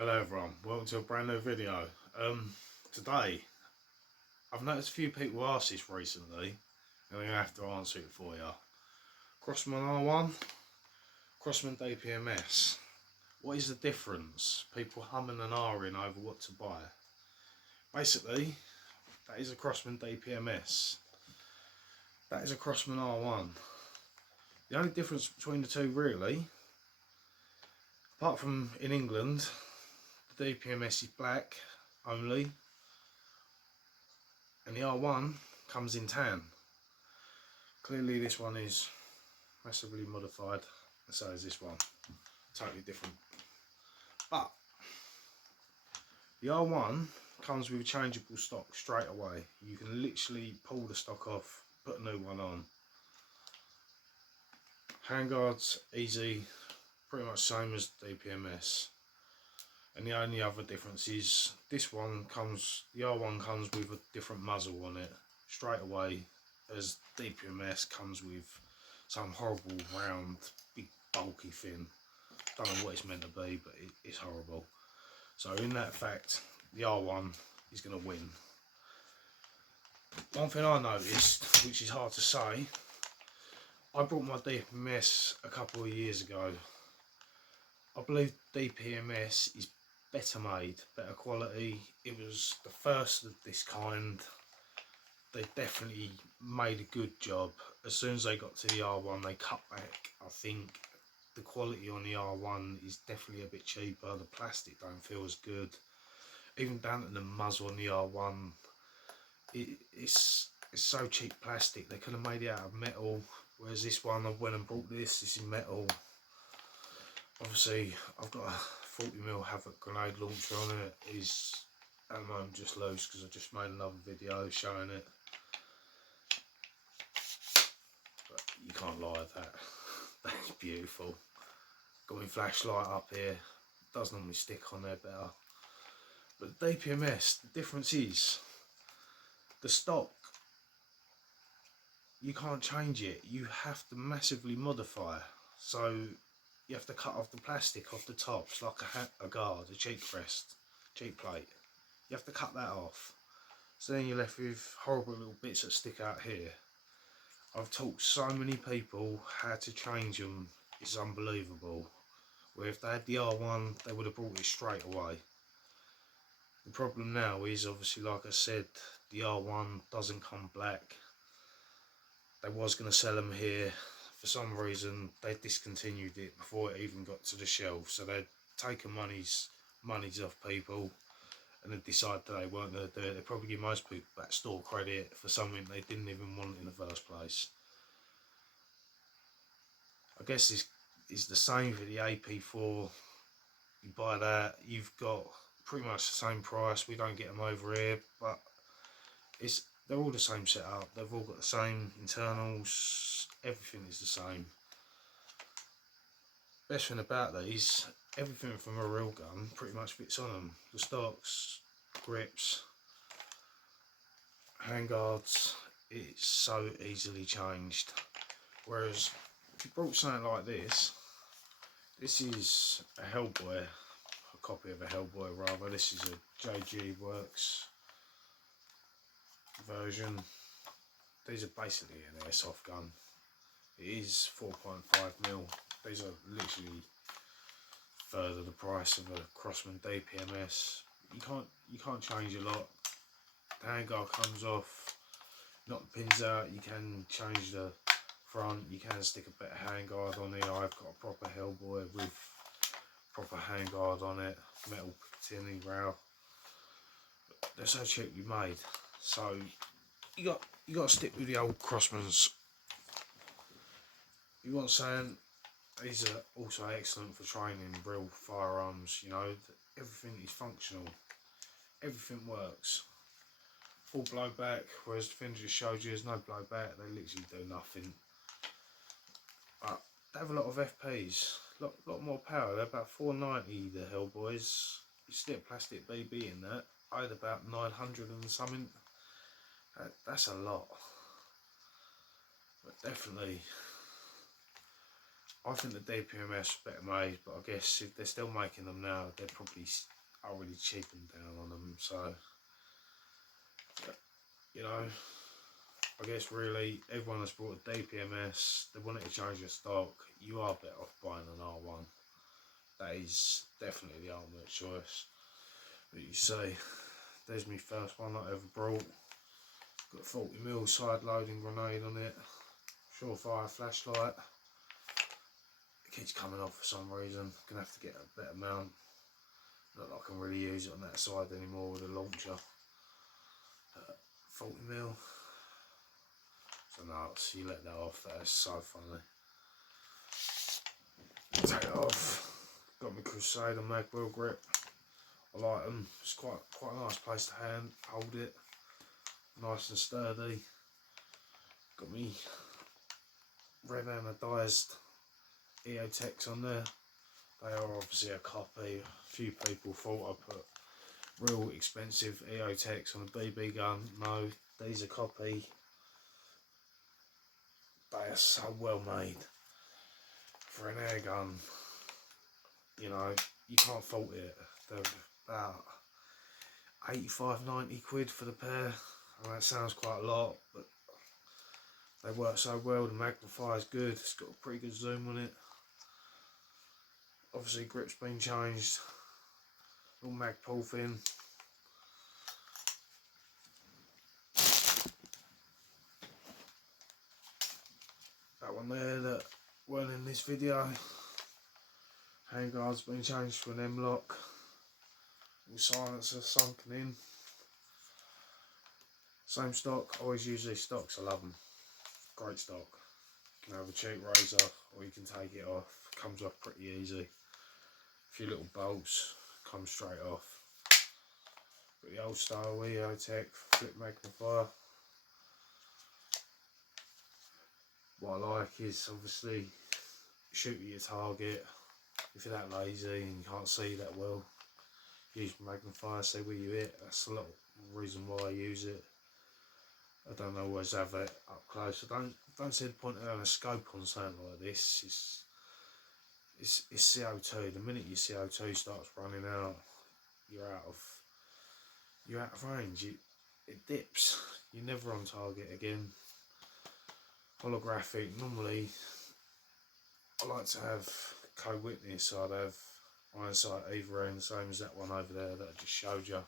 Hello everyone, welcome to a brand new video. Today, I've noticed a few people ask this recently, and I'm going to have to answer it for you. Crossman R1, Crossman DPMS. What is the difference? People humming and ahhing over what to buy. Basically, that is a Crossman DPMS. That is a Crossman R1. The only difference between the two really, apart from in England, the DPMS is black only, and the R1 comes in tan. Clearly this one is massively modified, and so is this one. Totally different. But the R1 comes with a changeable stock straight away. You can literally pull the stock off, put a new one on. Handguards, easy, pretty much same as DPMS. And the only other difference is this one comes, the R1 comes with a different muzzle on it straight away, as DPMS comes with some horrible round, big bulky thing. Don't know what it's meant to be, but it's horrible. So in that fact, the R1 is going to win. One thing I noticed, which is hard to say, I bought my DPMS a couple of years ago. I believe DPMS is better made, better quality. It was the first of this kind. They definitely made a good job. As soon as they got to the R1, they cut back. I think the quality on the R1 is definitely a bit cheaper. The plastic don't feel as good. Even down to the muzzle on the R1, it's so cheap plastic. They could have made it out of metal, whereas this one, I went and bought this is metal. Obviously, I've got a 40mm Havoc grenade launcher on it. Is at the moment just loose because I just made another video showing it. But you can't lie at that. That's beautiful. Got my flashlight up here. It does normally stick on there better. But DPMS, the difference is the stock. You can't change it. You have to massively modify. So you have to cut off the plastic off the tops, like a guard, a cheek rest, cheek plate. You have to cut that off. So then you're left with horrible little bits that stick out here. I've taught so many people how to change them. It's unbelievable. Where if they had the R1, they would have brought it straight away. The problem now is, obviously, like I said, the R1 doesn't come black. They was going to sell them here. For some reason, they discontinued it before it even got to the shelf. So they'd taken monies off people, and they decided that they weren't going to do it. They probably give most people back store credit for something they didn't even want in the first place. I guess this is the same for the AP4. You buy that, you've got pretty much the same price. We don't get them over here, but they're all the same setup. They've all got the same internals. Everything is the same. Best thing about these, everything from a real gun pretty much fits on them. The stocks, grips, handguards, it's so easily changed. Whereas if you brought something like this is a Hellboy, a copy of a Hellboy rather. This is a JG Works version. These are basically an airsoft gun. It is 4.5mm. These are literally further the price of a Crossman DPMS. You can't change a lot. The handguard comes off, knock the pins out. You can change the front. You can stick a better handguard on here. I've got a proper Hellboy with proper handguard on it, metal Picatinny rail. They're so cheaply made. So you got to stick with the old Crossmans. You want saying these are also excellent for training real firearms. You know, everything is functional, everything works. Full blowback, whereas the thing just showed you there's no blowback. They literally do nothing. But they have a lot of FPs, lot more power. They're about 490, the Hellboys. You stick plastic BB in that. I had about 900 and something. That's a lot. But definitely I think the DPMS is better made, but I guess if they're still making them now, they're probably already cheapened down on them. So, you know, I guess really everyone that's bought a DPMS, they wanted to change your stock, you are better off buying an R1. That is definitely the ultimate choice. But you see, there's my first one I ever brought. Got a 40mm side loading grenade on it. Surefire flashlight. It keeps coming off for some reason. Gonna have to get a better mount. Not like I can really use it on that side anymore with a launcher. 40mm. So nuts, you let that off, that is so funny. Take it off. Got my Crusader mag wheel grip. I like them. It's quite a nice place to hold it. Nice and sturdy. Got me red anodised EOTechs on there. They are obviously a copy. A few people thought I put real expensive EOTechs on a BB gun. No, these are copy. They are so well made for an air gun. You know, you can't fault it. They're about 85–90 quid for the pair. And that sounds quite a lot, but they work so well. The magnifier's good. It's got a pretty good zoom on it. Obviously, grip's been changed. Little mag pull fin. That one there that weren't in this video. Handguard's been changed to an M-lock. Silencer sunken in. Same stock. Always use these stocks. I love them. Great stock. You can have a cheap razor, or you can take it off. Comes off pretty easy. A few little bolts come straight off. Got the old style EOTech flip magnifier. What I like is obviously shoot at your target. If you're that lazy and you can't see that well, use magnifier, see where you hit. That's a lot of reason why I use it. I don't always have it up close. I don't see the point of having a scope on something like this. It's CO2. The minute your CO2 starts running out, you're out of range. It dips. You're never on target again. Holographic. Normally, I like to have co-witness. So I'd have iron sight either end, same as that one over there that I just showed you.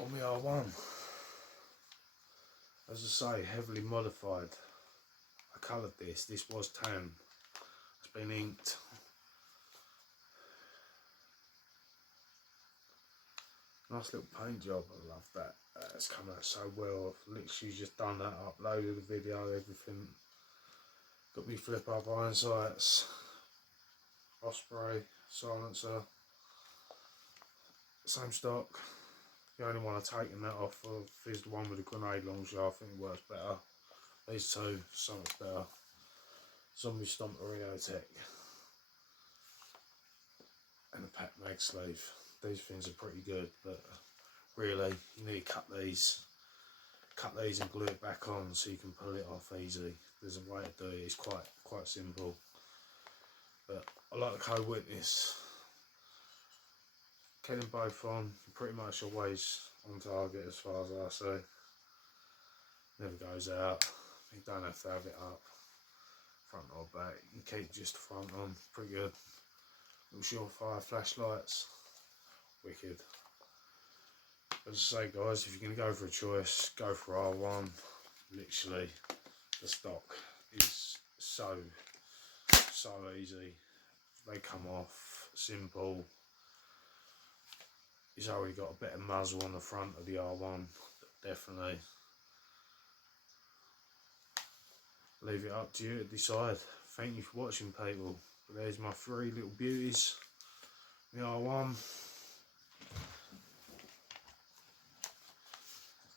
On the R1, as I say, heavily modified. I coloured this. This was tan. It's been inked. Nice little paint job. I love that. It's come out so well. I've literally just done that, uploaded the video, everything. Got me flip up iron sights, Osprey, silencer, same stock. The only one I've taken that off of is the one with the grenade launcher. I think it works better. These two, so much better. Zombie Stomper EOTech and a pack mag sleeve. These things are pretty good, but really you need to cut these and glue it back on so you can pull it off easy. There's a way to do it. It's quite simple. But I like the co-witness. Get them both on. You're pretty much always on target as far as I see. Never goes out. You don't have to have it up, front or back. You can keep just the front on. Pretty good. Little surefire flashlights. Wicked. As I say, guys, if you're going to go for a choice, go for R1. Literally, the stock is so easy. They come off simple. It's already got a better muzzle on the front of the R1, definitely. Leave it up to you to decide. Thank you for watching, people. But there's my 3 little beauties. The R1.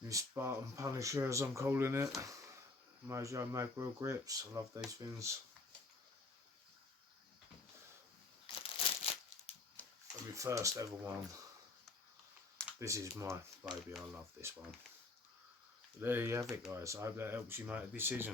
The Spartan Punisher, as I'm calling it. Mojo mag wheel grips. I love these things. And my first ever one. This is my baby. I love this one. There you have it, guys. I hope that helps you make a decision.